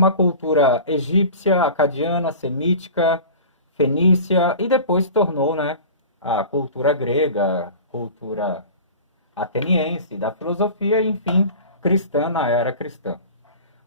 uma cultura egípcia, acadiana, semítica, fenícia, e depois se tornou, né, a cultura grega, cultura ateniense, da filosofia, e, enfim, cristã na era cristã.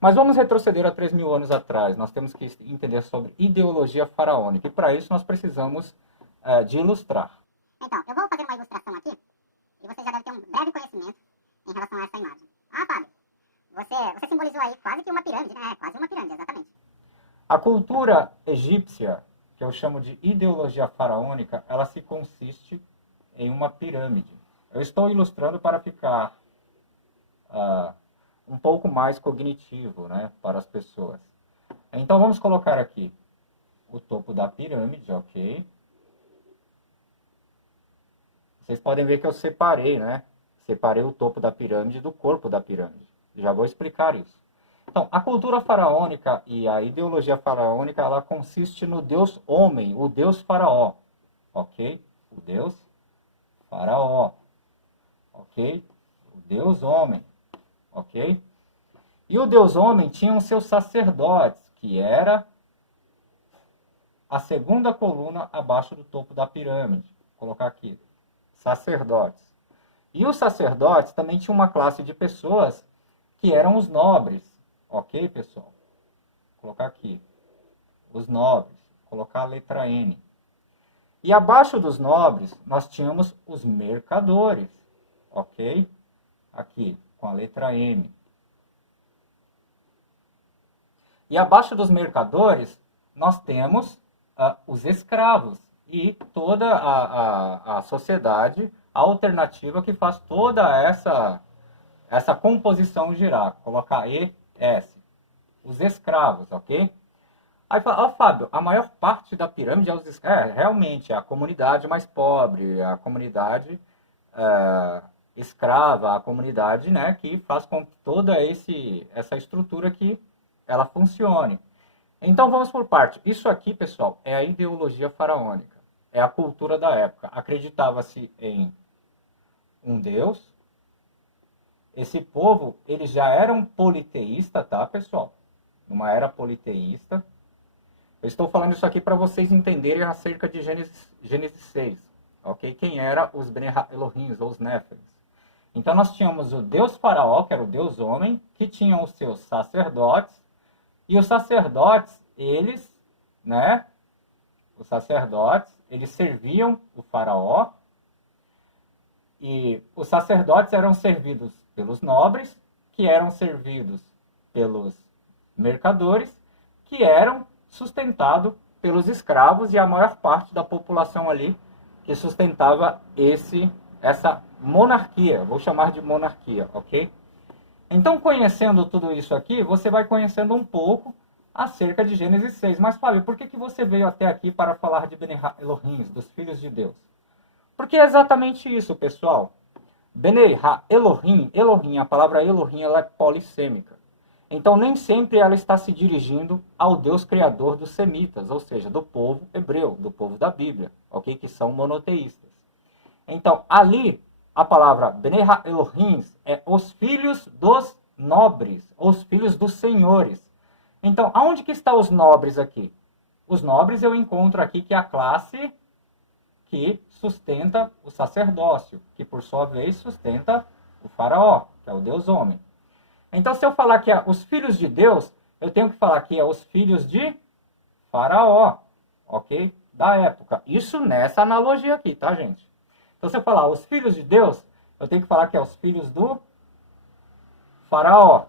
Mas vamos retroceder a 3.000 anos atrás. Nós temos que entender sobre ideologia faraônica. E para isso nós precisamos de ilustrar. Então, eu vou fazer uma ilustração aqui, e você já deve ter um breve conhecimento em relação a essa imagem. Ah, Fábio, você simbolizou aí quase que uma pirâmide, né? Quase uma pirâmide, exatamente. A cultura egípcia, que eu chamo de ideologia faraônica, ela se consiste em uma pirâmide. Eu estou ilustrando para ficar um pouco mais cognitivo, né, para as pessoas. Então vamos colocar aqui o topo da pirâmide, ok? Vocês podem ver que eu separei, né? Separei o topo da pirâmide do corpo da pirâmide. Já vou explicar isso. Então, a cultura faraônica e a ideologia faraônica, ela consiste no deus homem, o deus faraó, ok? O deus faraó, ok? O deus homem, ok? E o deus homem tinha os seus sacerdotes, que era a segunda coluna abaixo do topo da pirâmide. Vou colocar aqui, sacerdotes. E os sacerdotes também tinham uma classe de pessoas que eram os nobres. Ok, pessoal? Vou colocar aqui, os nobres. Vou colocar a letra N. E abaixo dos nobres, nós tínhamos os mercadores. Ok? Aqui, com a letra M. E abaixo dos mercadores, nós temos os escravos e toda a sociedade alternativa que faz toda essa composição girar. Colocar ES. Os escravos, ok? Aí fala, Fábio, a maior parte da pirâmide é os escravos. Realmente, é a comunidade mais pobre, a comunidade escrava, a comunidade, né, que faz com que toda essa estrutura aqui ela funcione. Então vamos por parte. Isso aqui, pessoal, é a ideologia faraônica. É a cultura da época. Acreditava-se em um Deus. Esse povo, eles já eram politeísta, tá, pessoal? Numa era politeísta. Eu estou falando isso aqui para vocês entenderem acerca de Gênesis 6. Ok? Quem eram os Bnei Elohim, ou os Néfilins. Então nós tínhamos o Deus Faraó, que era o Deus homem, que tinham os seus sacerdotes. E os sacerdotes, eles, né? Os sacerdotes, eles serviam o faraó. E os sacerdotes eram servidos pelos nobres, que eram servidos pelos mercadores, que eram sustentados pelos escravos e a maior parte da população ali que sustentava essa monarquia. Vou chamar de monarquia, ok? Então, conhecendo tudo isso aqui, você vai conhecendo um pouco acerca de Gênesis 6. Mas, Fábio, por que você veio até aqui para falar de Bnei Elohim, dos filhos de Deus? Porque é exatamente isso, pessoal. Bnei Elohim, Elohim, a palavra Elohim, ela é polissêmica. Então, nem sempre ela está se dirigindo ao Deus criador dos semitas, ou seja, do povo hebreu, do povo da Bíblia, ok? Que são monoteístas. Então, ali, a palavra Bnei Elohim é os filhos dos nobres, os filhos dos senhores. Então, aonde que estão os nobres aqui? Os nobres eu encontro aqui que é a classe que sustenta o sacerdócio, que por sua vez sustenta o faraó, que é o Deus homem. Então, se eu falar que é os filhos de Deus, eu tenho que falar que é os filhos de faraó, ok? Da época. Isso nessa analogia aqui, tá, gente? Então, se eu falar os filhos de Deus, eu tenho que falar que é os filhos do faraó.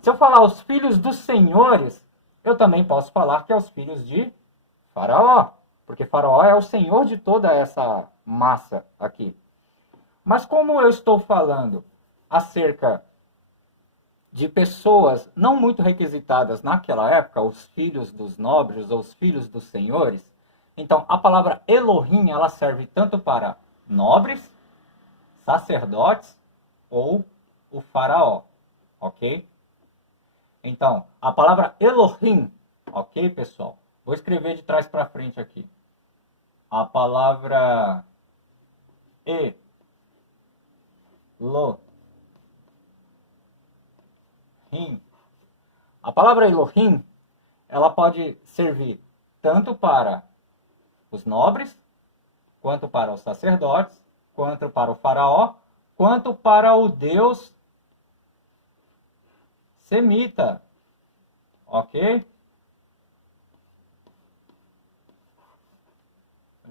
Se eu falar os filhos dos senhores, eu também posso falar que é os filhos de faraó. Porque faraó é o senhor de toda essa massa aqui. Mas como eu estou falando acerca de pessoas não muito requisitadas naquela época, os filhos dos nobres ou os filhos dos senhores, então a palavra Elohim ela serve tanto para nobres, sacerdotes ou o faraó, ok? Então, a palavra Elohim, ok, pessoal? Vou escrever de trás para frente aqui. A palavra Elohim A palavra Elohim, ela pode servir tanto para os nobres, quanto para os sacerdotes, quanto para o faraó, quanto para o Deus semita. Ok?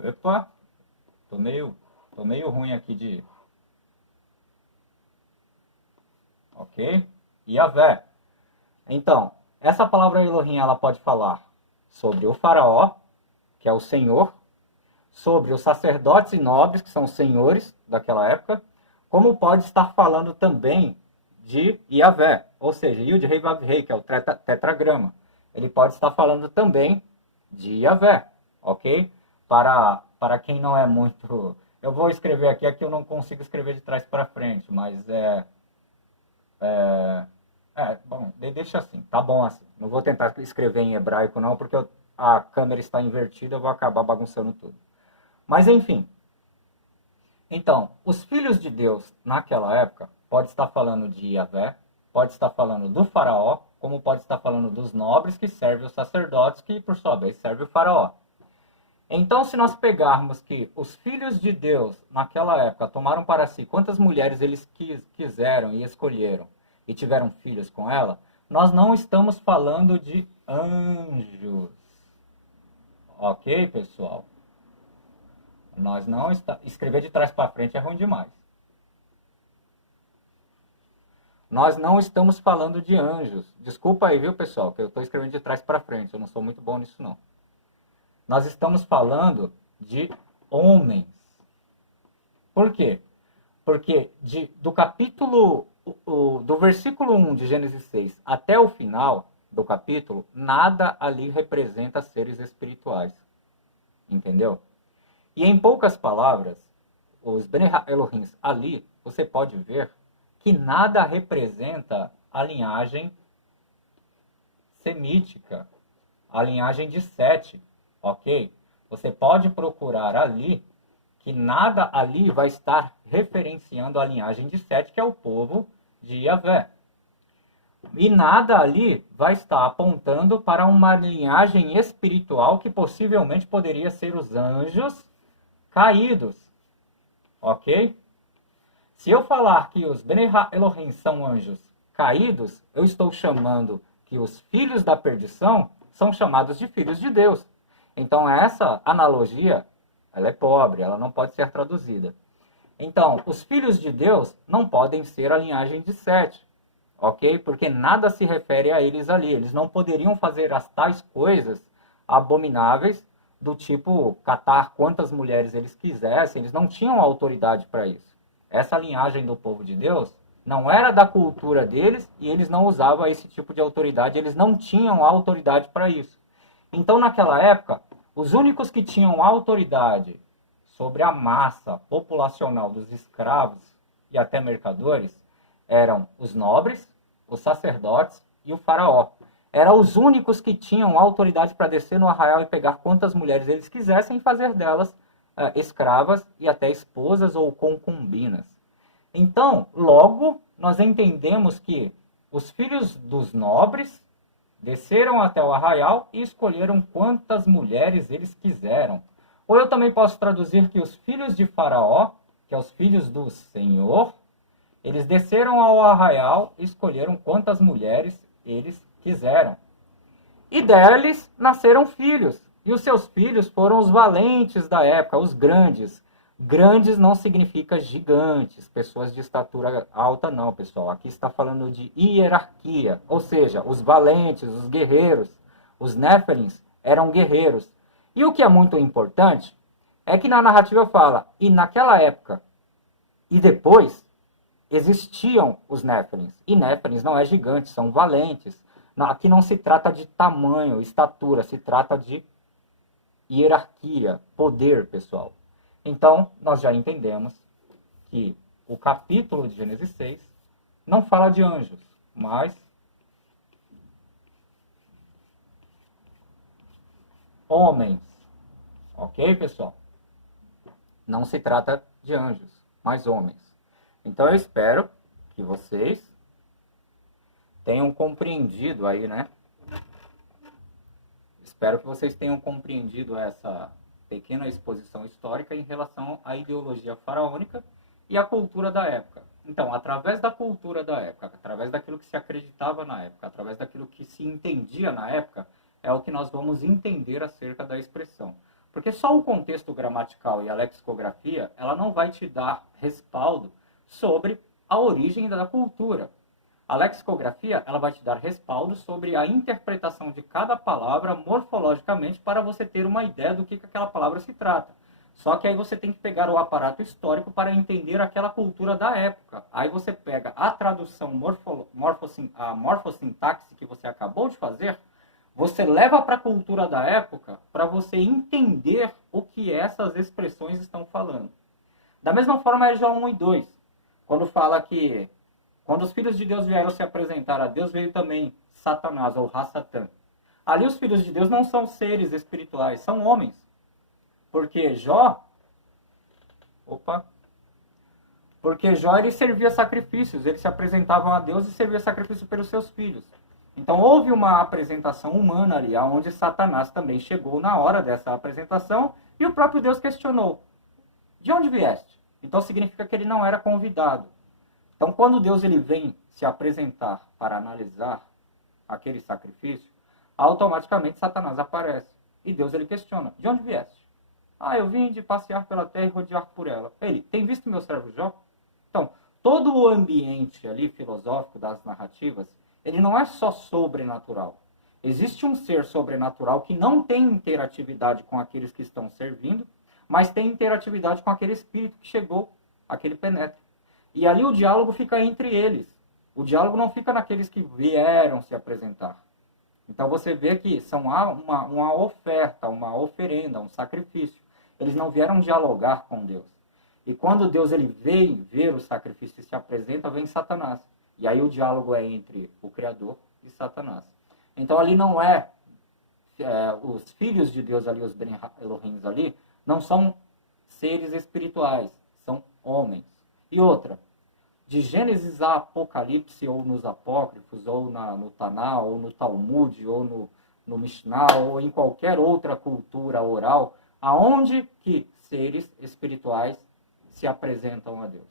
Opa, tô meio ruim aqui de... Ok? Yahvé. Então, essa palavra Elohim, ela pode falar sobre o faraó, que é o senhor, sobre os sacerdotes e nobres, que são os senhores daquela época, como pode estar falando também de Yahvé, ou seja, Yud Rei Vav Rei, que é o tetragrama. Ele pode estar falando também de Yahvé, ok? Para quem não é muito... Eu vou escrever aqui eu não consigo escrever de trás para frente, mas bom, deixa assim, tá bom assim. Não vou tentar escrever em hebraico não, porque a câmera está invertida, eu vou acabar bagunçando tudo. Mas enfim, então, os filhos de Deus naquela época pode estar falando de Yahvé, pode estar falando do faraó, como pode estar falando dos nobres que servem os sacerdotes, que por sua vez servem o faraó. Então, se nós pegarmos que os filhos de Deus naquela época tomaram para si quantas mulheres eles quiseram e escolheram e tiveram filhos com ela, nós não estamos falando de anjos. Ok, pessoal? Nós não escrever de trás para frente é ruim demais. Nós não estamos falando de anjos. Desculpa aí, viu, pessoal, que eu estou escrevendo de trás para frente. Eu não sou muito bom nisso, não. Nós estamos falando de homens. Por quê? Porque do capítulo, do versículo 1 de Gênesis 6 até o final do capítulo, nada ali representa seres espirituais. Entendeu? E em poucas palavras, os Bnei Elohim ali, você pode ver que nada representa a linhagem semítica, a linhagem de Sete, ok? Você pode procurar ali que nada ali vai estar referenciando a linhagem de Sete, que é o povo de Yahvé. E nada ali vai estar apontando para uma linhagem espiritual que possivelmente poderia ser os anjos caídos, ok? Se eu falar que os Bnei Elohim são anjos caídos, eu estou chamando que os filhos da perdição são chamados de filhos de Deus. Então essa analogia, ela é pobre, ela não pode ser traduzida. Então, os filhos de Deus não podem ser a linhagem de Sete, ok? Porque nada se refere a eles ali. Eles não poderiam fazer as tais coisas abomináveis do tipo catar quantas mulheres eles quisessem, eles não tinham autoridade para isso. Essa linhagem do povo de Deus não era da cultura deles e eles não usavam esse tipo de autoridade, eles não tinham autoridade para isso. Então, naquela época, os únicos que tinham autoridade sobre a massa populacional dos escravos e até mercadores eram os nobres, os sacerdotes e o faraó. Eram os únicos que tinham autoridade para descer no arraial e pegar quantas mulheres eles quisessem e fazer delas escravas e até esposas ou concubinas. Então, logo, nós entendemos que os filhos dos nobres desceram até o arraial e escolheram quantas mulheres eles quiseram. Ou eu também posso traduzir que os filhos de Faraó, que são os filhos do Senhor, eles desceram ao arraial e escolheram quantas mulheres eles quiseram. E deles nasceram filhos. E os seus filhos foram os valentes da época, os grandes. Grandes não significa gigantes, pessoas de estatura alta não, pessoal. Aqui está falando de hierarquia, ou seja, os valentes, os guerreiros. Os Néfilins eram guerreiros. E o que é muito importante é que na narrativa fala, e naquela época, e depois, existiam os Néfilins. E Néfilins não é gigante, são valentes. Aqui não se trata de tamanho, estatura, se trata de hierarquia, poder, pessoal. Então, nós já entendemos que o capítulo de Gênesis 6 não fala de anjos, mas homens. Ok, pessoal? Não se trata de anjos, mas homens. Então, eu espero que vocês tenham compreendido aí, né? Espero que vocês tenham compreendido essa pequena exposição histórica em relação à ideologia faraônica e à cultura da época. Então, através da cultura da época, através daquilo que se acreditava na época, através daquilo que se entendia na época, é o que nós vamos entender acerca da expressão. Porque só o contexto gramatical e a lexicografia, ela não vai te dar respaldo sobre a origem da cultura. A lexicografia, ela vai te dar respaldo sobre a interpretação de cada palavra morfologicamente para você ter uma ideia do que aquela palavra se trata. Só que aí você tem que pegar o aparato histórico para entender aquela cultura da época. Aí você pega a tradução a morfossintaxe que você acabou de fazer, você leva para a cultura da época para você entender o que essas expressões estão falando. Da mesma forma é João 1 e 2, quando fala que quando os filhos de Deus vieram se apresentar a Deus, veio também Satanás, ou Ra-Satã. Ali os filhos de Deus não são seres espirituais, são homens. Porque Jó ele servia sacrifícios, eles se apresentavam a Deus e servia sacrifício pelos seus filhos. Então houve uma apresentação humana ali, onde Satanás também chegou na hora dessa apresentação, e o próprio Deus questionou: de onde vieste? Então significa que ele não era convidado. Então, quando Deus ele vem se apresentar para analisar aquele sacrifício, automaticamente Satanás aparece. E Deus ele questiona: de onde vieste? Ah, eu vim de passear pela terra e rodear por ela. Ele: tem visto meu servo Jó? Então, todo o ambiente ali filosófico das narrativas, ele não é só sobrenatural. Existe um ser sobrenatural que não tem interatividade com aqueles que estão servindo, mas tem interatividade com aquele espírito que chegou, aquele penetra. E ali o diálogo fica entre eles. O diálogo não fica naqueles que vieram se apresentar. Então você vê que são uma oferta, uma oferenda, um sacrifício. Eles não vieram dialogar com Deus. E quando Deus ele vem ver o sacrifício e se apresenta, vem Satanás. E aí o diálogo é entre o Criador e Satanás. Então ali não os filhos de Deus ali, os Ben Elohims ali, não são seres espirituais, são homens. E outra, de Gênesis a Apocalipse, ou nos Apócrifos, ou no Taná, ou no Talmud, ou no Mishnah, ou em qualquer outra cultura oral, aonde que seres espirituais se apresentam a Deus,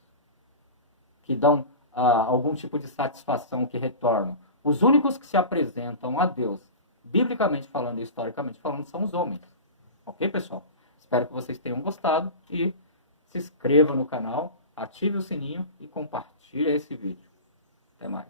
que dão algum tipo de satisfação, que retornam. Os únicos que se apresentam a Deus, biblicamente falando e historicamente falando, são os homens. Ok, pessoal? Espero que vocês tenham gostado e se inscreva no canal, ative o sininho e compartilhe esse vídeo. Até mais.